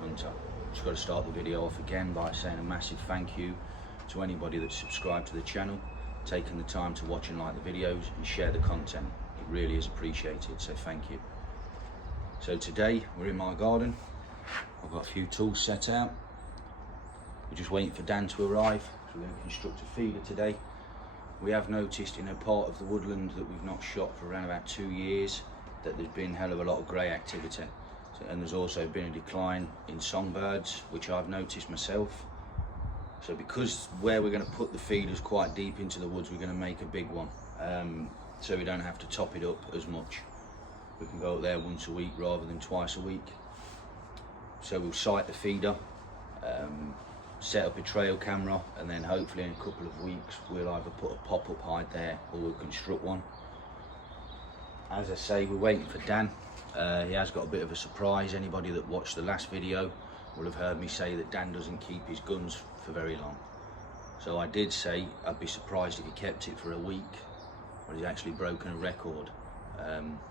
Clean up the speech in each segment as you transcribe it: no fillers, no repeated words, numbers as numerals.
hunter. Just got to start the video off again by saying a massive thank you to anybody that's subscribed to the channel, taking the time to watch and like the videos and share the content. It really is appreciated, so thank you. So today we're in my garden. I've got a few tools set out. We're just waiting for Dan to arrive, so we're going to construct a feeder today. We have noticed in a part of the woodland that we've not shot for around about 2 years that there's been a hell of a lot of grey activity. And there's also been a decline in songbirds, which I've noticed myself. So because where we're going to put the feeders quite deep into the woods, we're going to make a big one, so we don't have to top it up as much. We can go up there once a week rather than twice a week. So we'll site the feeder, set up a trail camera, and then hopefully in a couple of weeks we'll either put a pop-up hide there or we'll construct one. As I say, we're waiting for Dan. He has got a bit of a surprise. Anybody that watched the last video will have heard me say that Dan doesn't keep his guns for very long. So I did say I'd be surprised if he kept it for a week, but he's actually broken a record.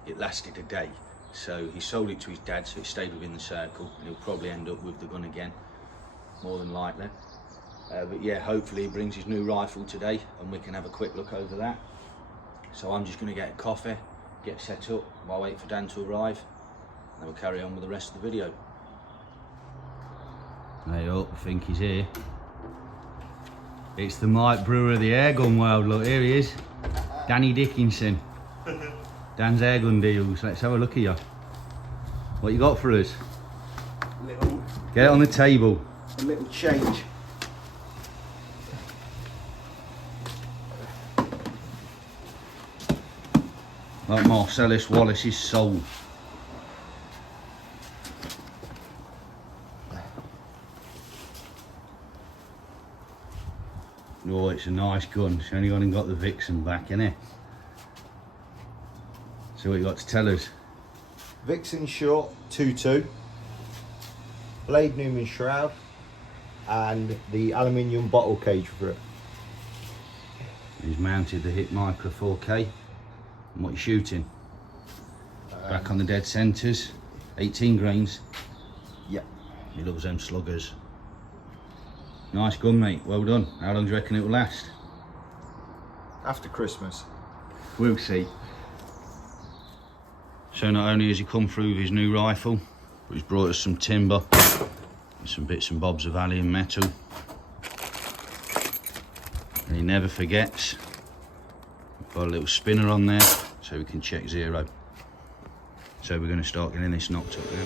It lasted a day. So he sold it to his dad, so it stayed within the circle, and he'll probably end up with the gun again, more than likely. But yeah, hopefully he brings his new rifle today and we can have a quick look over that. So I'm just going to get a coffee, get set up while I wait for Dan to arrive, and then we'll carry on with the rest of the video. Hey up, I think he's here. It's the Mike Brewer of the airgun world. Look, here he is, Danny Dickinson. Dan's airgun deals. Let's have a look at you. What you got for us? Get it on the table. A little change. Like Marcellus Wallace's soul. Oh, it's a nice gun. It's only gone and got the Vixen back, innit? So what you got to tell us? Vixen short 2.2, blade Newman shroud, and the aluminium bottle cage for it. He's mounted the hip micro 4K. And what you shooting? Back on the dead centres, 18 grains. Yeah. He loves them sluggers. Nice gun, mate. Well done. How long do you reckon it will last? After Christmas. We'll see. So not only has he come through with his new rifle, but he's brought us some timber and some bits and bobs of alien metal. And he never forgets. We've got a little spinner on there so we can check zero. So we're going to start getting this knocked up now.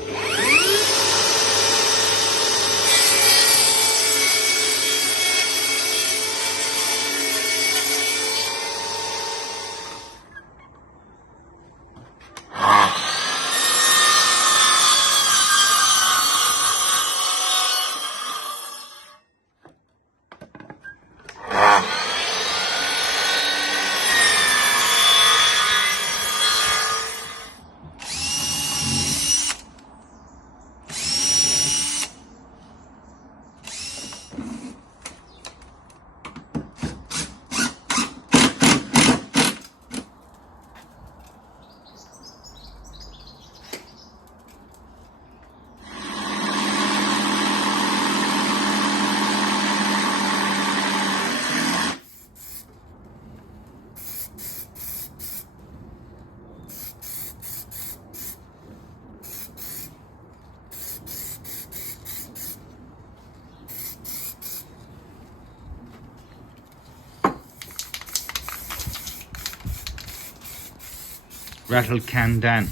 Rattle can Dan.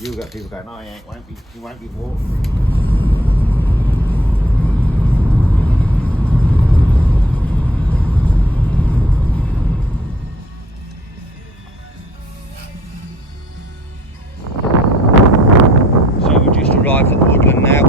You'll get people going, oh yeah, you won't be waterproof. So we've just arrived at the woodland now.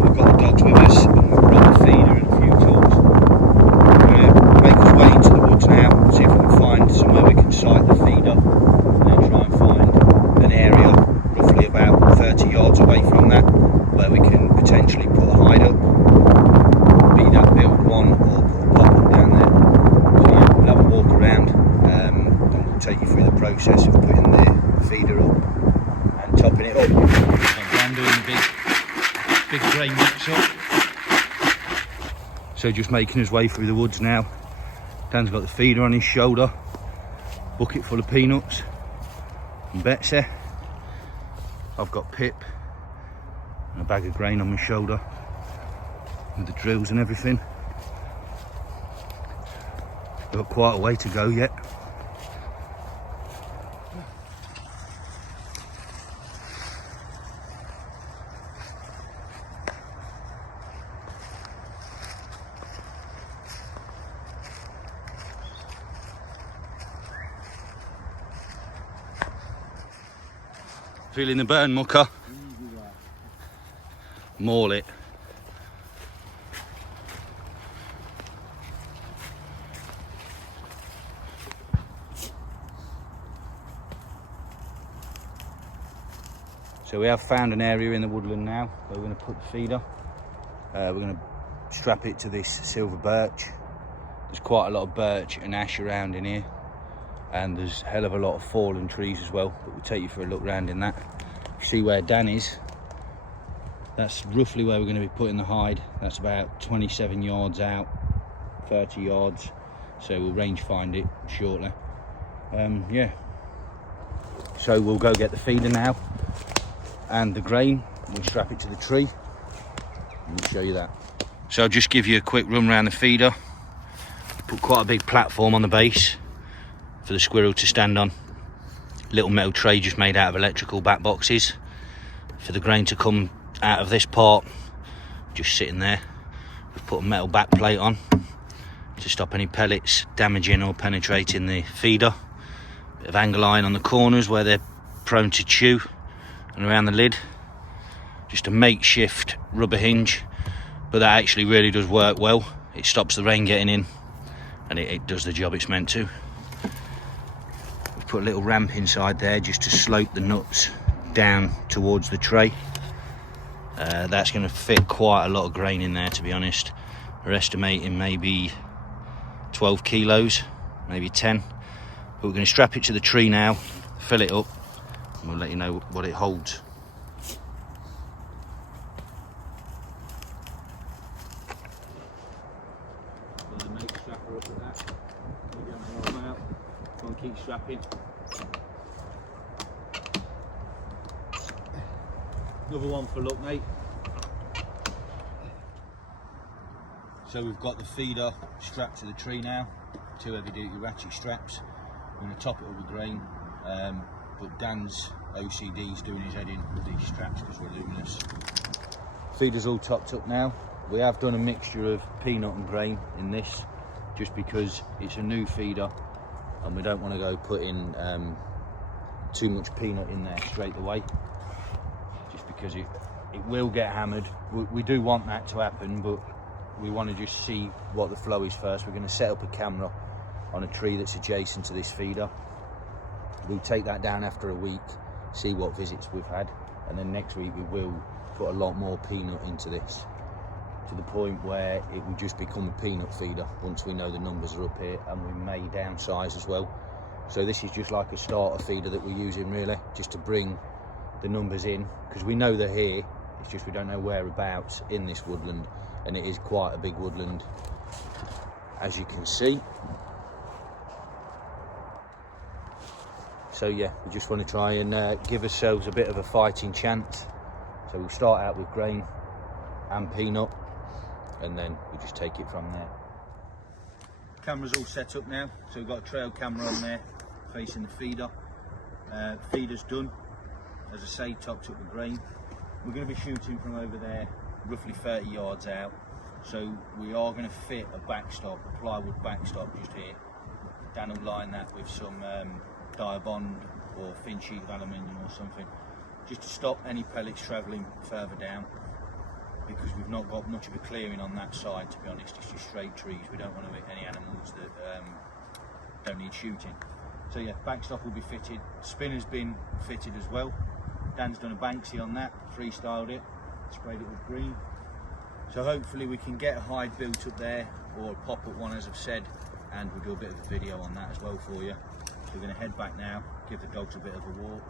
We've got the dogs with us and we've brought a feeder and a few tools. We're going to make our way into the woods now, see if we can find somewhere we can site the feeder, and then try and find an area roughly about 30 yards away from that where we can potentially put a hide up, be that build one or put a pop up down there. So yeah, we'll have a walk around and we'll take you through the process of putting the feeder up and topping it up. I'm doing big grain backs up. So just making his way through the woods now. Dan's got the feeder on his shoulder, bucket full of peanuts, and Betsy. I've got Pip and a bag of grain on my shoulder with the drills and everything. Got quite a way to go yet. Feeling the burn, mucker? Maul it. So we have found an area in the woodland now where we're going to put the feeder. We're going to strap it to this silver birch. There's quite a lot of birch and ash around in here, and there's a hell of a lot of fallen trees as well, but we'll take you for a look round in that. You see where Dan is, that's roughly where we're going to be putting the hide. That's about 27 yards out, 30 yards, so we'll range find it shortly. Yeah, so we'll go get the feeder now and the grain. We'll strap it to the tree and we'll show you that. So I'll just give you a quick run around the feeder. Put quite a big platform on the base for the squirrel to stand on. Little metal tray just made out of electrical back boxes for the grain to come out of this part, just sitting there. We've put a metal back plate on to stop any pellets damaging or penetrating the feeder. Bit of angle iron on the corners where they're prone to chew, and around the lid. Just a makeshift rubber hinge, but that actually really does work well. It stops the rain getting in, and it does the job it's meant to. We've put a little ramp inside there just to slope the nuts down towards the tray. That's going to fit quite a lot of grain in there, to be honest. We're estimating maybe 12 kilos, maybe 10. But we're going to strap it to the tree now, fill it up, and we'll let you know what it holds. Strapper up at that. Get my arm out. Go and keep strapping. Another one for luck, mate. So we've got the feeder strapped to the tree now. 2 heavy-duty ratchet straps. We're going to top it up with grain, but Dan's OCD is doing his head in with these straps because we're luminous. Feeder's all topped up now. We have done a mixture of peanut and grain in this, just because it's a new feeder and we don't want to go putting too much peanut in there straight away, just because it will get hammered. We do want that to happen, but we want to just see what the flow is first. We're going to set up a camera on a tree that's adjacent to this feeder. We'll take that down after a week, see what visits we've had, and then next week we will put a lot more peanut into this, to the point where it will just become a peanut feeder once we know the numbers are up here, and we may downsize as well. So this is just like a starter feeder that we're using, really, just to bring the numbers in, because we know they're here, it's just we don't know whereabouts in this woodland, and it is quite a big woodland, as you can see. So yeah, we just want to try and give ourselves a bit of a fighting chance. So we'll start out with grain and peanut, and then we just take it from there. Camera's all set up now, so we've got a trail camera on there facing the feeder. Feeder's done, as I say, topped up with grain. We're going to be shooting from over there, roughly 30 yards out, so we are going to fit a backstop, a plywood backstop just here. Dan will line that with some Diabond or thin sheet of aluminium or something, just to stop any pellets travelling further down, because we've not got much of a clearing on that side, to be honest. It's just straight trees. We don't want to hit any animals that don't need shooting. So yeah, backstop will be fitted. Spinner's been fitted as well. Dan's done a Banksy on that, freestyled it, sprayed it with green. So hopefully we can get a hide built up there, or a pop-up one, as I've said, and we'll do a bit of a video on that as well for you. So we're going to head back now, give the dogs a bit of a walk.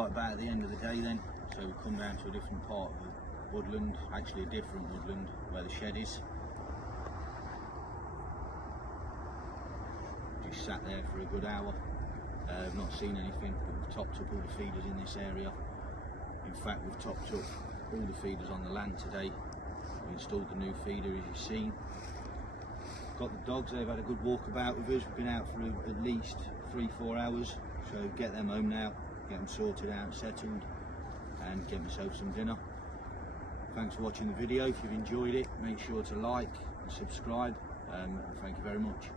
right back at the end of the day then, so we've come down to a different part of the woodland, actually a different woodland where the shed is. Just sat there for a good hour. I've not seen anything, but we've topped up all the feeders in this area. In fact, we've topped up all the feeders on the land today. We installed the new feeder, as you've seen. Got the dogs, they've had a good walk about with us. We've been out for at least 3-4 hours, so get them home now, get them sorted out, settled, and get myself some dinner. Thanks for watching the video. If you've enjoyed it, make sure to like and subscribe, and thank you very much.